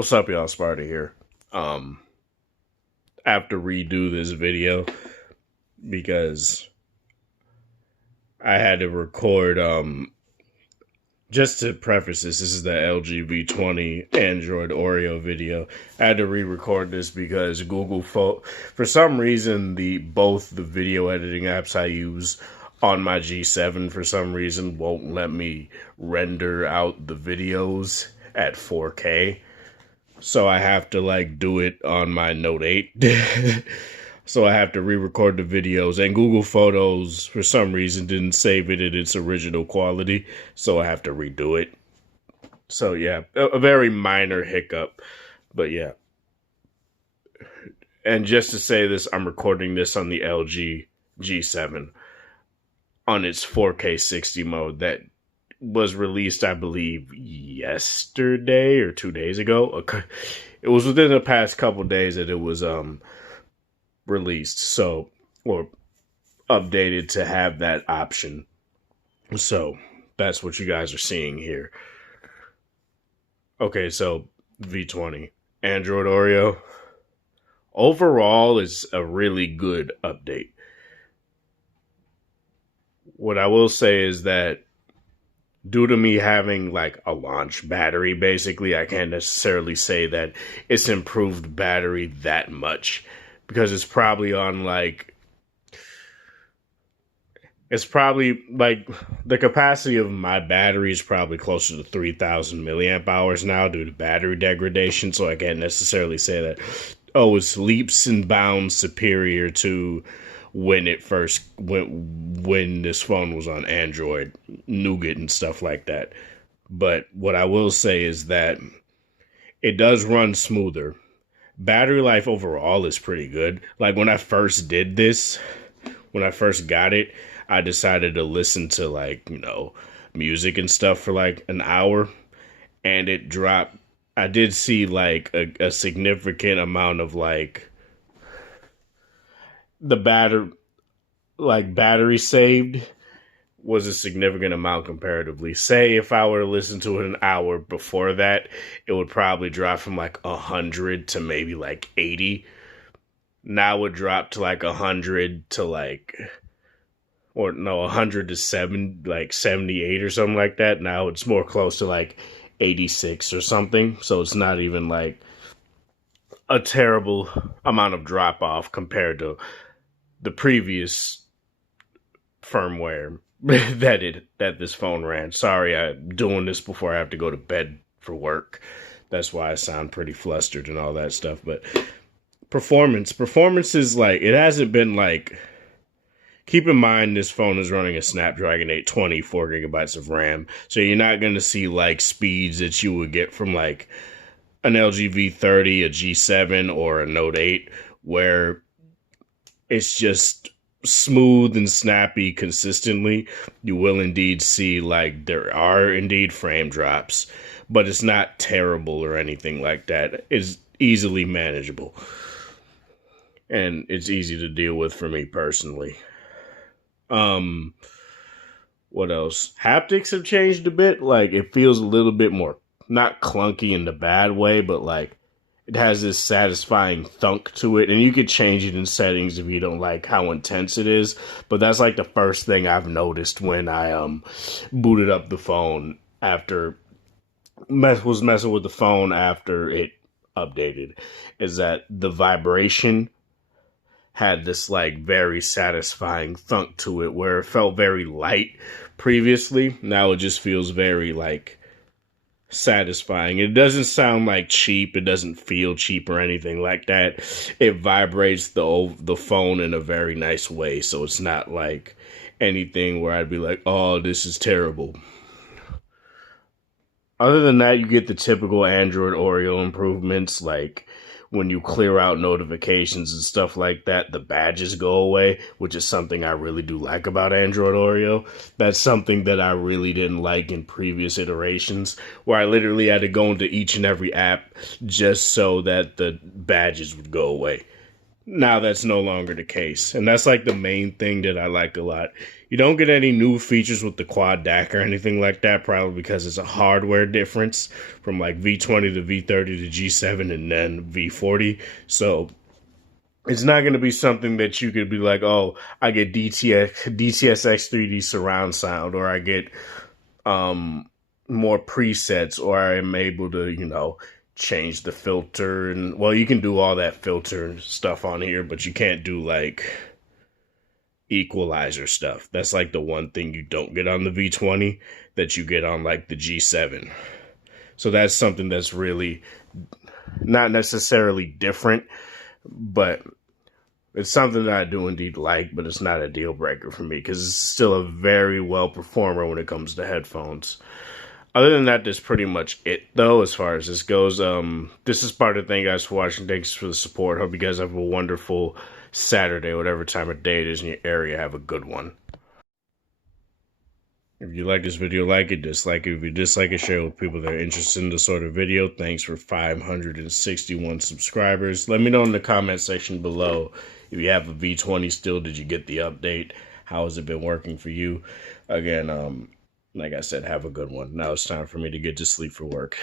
What's up, y'all? Sparta here. I have to redo this video because I had to record. Just to preface this is the LG V20 Android Oreo video. I had to re-record this because for some reason, both the video editing apps I use on my G7 for some reason won't let me render out the videos at 4K. So I have to do it on my Note 8. So I have to re-record the videos, and Google Photos for some reason didn't save it in its original quality, so I have to redo it. So yeah, a very minor hiccup, but yeah. And just to say this, I'm recording this on the LG G7 on its 4K 60 mode that was released, I believe, yesterday or 2 days ago. It was within the past couple days that it was released, or updated to have that option. So that's what you guys are seeing here. Okay, so V20 Android Oreo overall is a really good update. What I will say is that due to me having a launch battery, basically, I can't necessarily say that it's improved battery that much, because it's probably on the capacity of my battery is probably closer to 3,000 milliamp hours now due to battery degradation. So I can't necessarily say that, it's leaps and bounds superior to when this phone was on Android Nougat and stuff like that. But what I will say is that it does run smoother. Battery life overall is pretty good. When I first got it, I decided to listen to music and stuff for an hour, and it dropped. I did see a significant amount of the battery saved was a significant amount comparatively. Say if I were to listen to it an hour before that, it would probably drop from 100 to maybe 80. Now it dropped to 100 to 100 to 78 or something like that. Now it's more close to 86 or something. So it's not even a terrible amount of drop off compared to the previous firmware that this phone ran. Sorry, I'm doing this before I have to go to bed for work. That's why I sound pretty flustered and all that stuff. But performance is it hasn't been keep in mind this phone is running a Snapdragon 820, 4 gigabytes of RAM. So you're not going to see speeds that you would get from an LG V30, a G7, or a Note 8, where it's just smooth and snappy consistently. You will indeed see there are indeed frame drops, but it's not terrible or anything like that. It's easily manageable, and it's easy to deal with for me personally. What else? Haptics have changed a bit. It feels a little bit more, not clunky in the bad way, but it has this satisfying thunk to it, and you could change it in settings if you don't like how intense it is. But that's the first thing I've noticed when I booted up the phone after was messing with the phone after it updated, is that the vibration had this very satisfying thunk to it, where it felt very light previously. Now it just feels very satisfying. It doesn't sound cheap. It doesn't feel cheap or anything like that. It vibrates the phone in a very nice way, so it's not anything where I'd be oh, this is terrible. Other than that, you get the typical Android Oreo improvements, when you clear out notifications and stuff like that, the badges go away, which is something I really do like about Android Oreo. That's something that I really didn't like in previous iterations, where I literally had to go into each and every app just so that the badges would go away. Now that's no longer the case, and that's the main thing that I like a lot. You don't get any new features with the quad DAC or anything like that, probably because it's a hardware difference from like V20 to V30 to G7 and then V40. So it's not going to be something that you could be like, oh, I get DTSX 3D surround sound, or I get more presets, or I'm able to, change the filter. And well, you can do all that filter stuff on here, but you can't do like equalizer stuff. That's like the one thing you don't get on the V20 that you get on like the G7. So that's something that's really not necessarily different, but it's something that I do indeed like, but it's not a deal breaker for me because it's still a very well performer when it comes to headphones. Other than that, that's pretty much it, though, as far as this goes. This is part of the thing, guys, for watching. Thanks for the support. Hope you guys have a wonderful Saturday, whatever time of day it is in your area. Have a good one. If you like this video, like it, dislike it. If you dislike it, share it with people that are interested in this sort of video. Thanks for 561 subscribers. Let me know in the comment section below if you have a V20 still. Did you get the update? How has it been working for you? Again, like I said, have a good one. Now it's time for me to get to sleep for work.